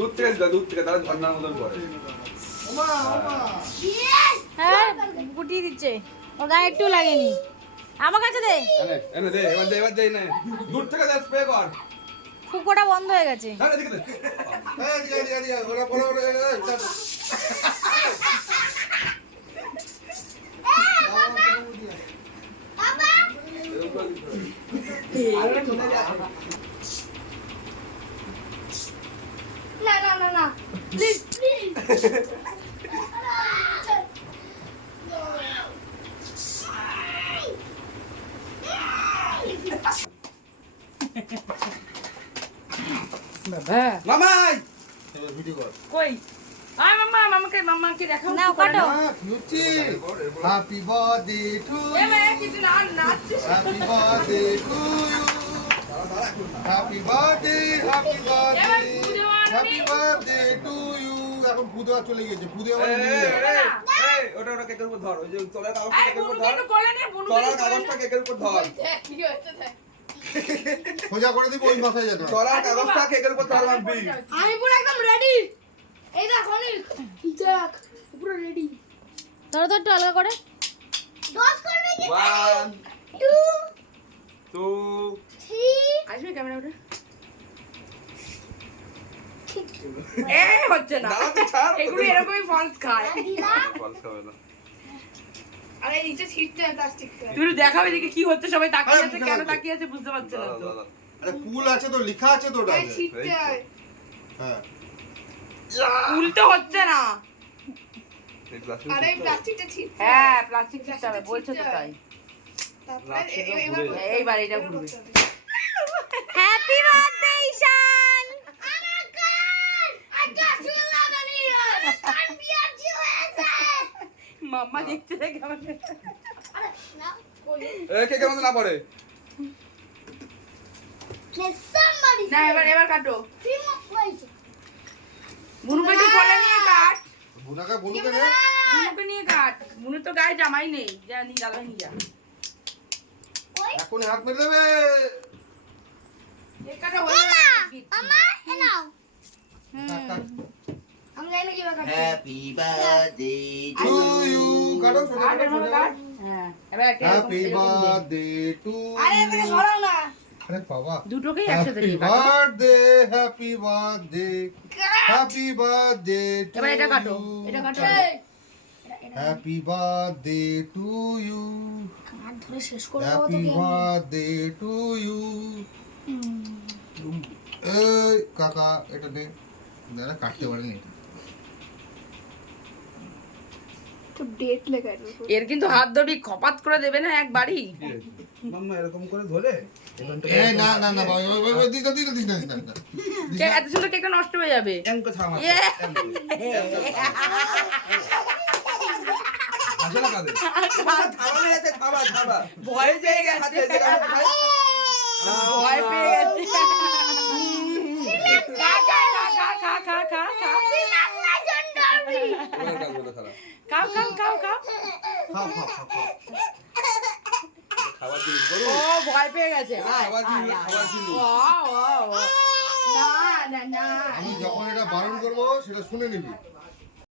দুধ থেকে তারা ঝর্ণার মতন করে। হ্যাঁ গুটিয়ে দিচ্ছে, ওর গায়ে একটু লাগেনি। আমার কাছে দে, এনে দে, এবার দে না, দূর থেকে দে, স্প্রে কর। ফুকোটা বন্ধ হয়ে গেছে। আরে এদিকে দে। এদিকে ওরা বড় বড় না প্লিজ প্লিজ বাবা মামাই ভিডিও কর। কই আয় মাম্মা, মামাকে দেখাও না, কাটো। কিউটি হ্যাপি বার্থডে টু এ মে কিছু না নাচছিস। Happy birthday to you happy birthday happy birthday happy birthday to you. এখন ভুদা চলে গেছে, ভুদে আমার নিয়ে যাবে। এই ওটা কেকের উপর ধর, ওই যে তলার কাগজটা আয় কেকের উপর বুনুকে ধর, একটু কোলে নে, বুনুকে তলার কাগজটা কেকের উপর ধর, কি হচ্ছে দেখ সোজা করে দিব, ওই মাথায় যেতে হবে। তলার কাগজটা কেকের উপর ধর মাম্পি। আমি পুরো একদম রেডি। এই দেখ অনেক দেখ পুরো রেডি। ধরো তো একটু আলগা করে। 10 করবে কি 1 2 2 3 আসবে ক্যামেরা ওটা। এ হচ্ছে না, দাঁড়াতে ছাড়। এগুলো এরকমই ফলস খায়। দিলাম। ফলস হবে না। আরে নিচে ছিটতে প্লাস্টিকটা। তুই দেখাবে দেখি কি হচ্ছে, সবাই তাকিয়ে আরে আছে, বুঝতে কেন পারছি। তাকিয়ে আছে বুঝতে পারছে না তো। দাদা আরে কুল আছে তো, লেখা আছে তো ওটা। এই ছিটতে হয়। হ্যাঁ উল্টো হচ্ছে না। এই প্লাস্টিক আরে প্লাস্টিকটা ছিটতে। হ্যাঁ প্লাস্টিক ছিটতে হবে, বলছে তো তাই। তারপরে রাখছে তো এবার ঘুরে। এইবার এটা ঘুরবে। হ্যাপি বার্থডে ঈশান। আমার গান I got you love and you can't be a Jew. মাম্মা দেখতে দেখে আমাকে। আরে না কই এই কেকের মধ্যে না পড়ে। Let somebody না এবার কাটো। wait. বুনুকে একটু কোলে নিয়ে কাট। বুনাকে বলুকে নে। বুনুকে নিয়ে কাট। বুনুর তো গায়ে জামাই নেই, যা নি দাদাই নিয়ে যা। এখন হাত মেরে দেবে। এই কাটা হয়ে গেছে। Mama, hello. কাট, কাট। আমি জানি না কিভাবে কাটতে। Happy birthday টু ইউ কাটো সোজা কাট কাটো, এভাবে সোজা কাট। কাটো। হ্যাঁ এবার একটা হ্যাপি এরকম দে। বার্থডে টু আরে এবারে সরাও না। আরে বাবা দুটোকেই একসাথে হ্যাপি দিয়ে কাটো। Birthday happy birthday happy birthday two এবার এটা কাটো, এটা কাটো। এই, হ্যাপি বার্থডে টু ইউ হাত ধরে শেষ করে দেবো হ্যাপি তোকে আমি। Birthday to you. এই কাকা এটা নে, দাদা কাটতে পারেনি এটা। তো ডেট লেখা আছে এর কিন্তু হাত ধরি খপাত করে দেবে না একবারই। মাম্মা এরকম করে ধরে এখানটা এই না না না বাবা বাবা দিস না দিস না দিস না দিস না, দিস না। কে এত সুন্দর কেকটা নষ্ট হয়ে যাবে। এমকে থামা। ইয়ে। আসলে কাদের? থামা মেরেছে, থামা। ভয় পেয়ে গেছে। হাতে যে কামড় খায়। ভয় পেয়ে গেছে। খা খা খা খা খা খা খা ওদের কাজগুলো খারাপ। খাও খাও খাও খাও। খাও খাও খাও খাও। খাবার জিনিস গরু। ও ভয় পেয়ে গেছে। খাবার জিনিস, খাবার জিনিস। ও ও ও। না না না। আমি যখন এটা বারণ করবো সেটা শুনে নিবি।